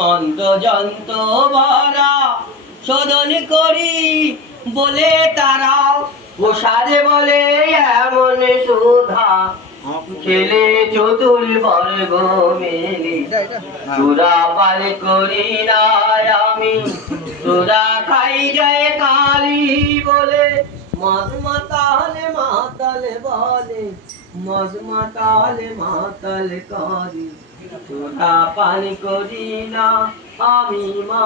মন্দ যন্ত ভরা শোধন করি বলে তারা। প্রসাদে বলে এমন সুধা খেলে চতুর বর্গ মেলে। সুরা পাল করি আমি সুরা খাই যায় কালি বলে। মদ মাতালে মাতালে বলে মদ মাতালে মাতাল করি। সুরা পান করি না আমি মা।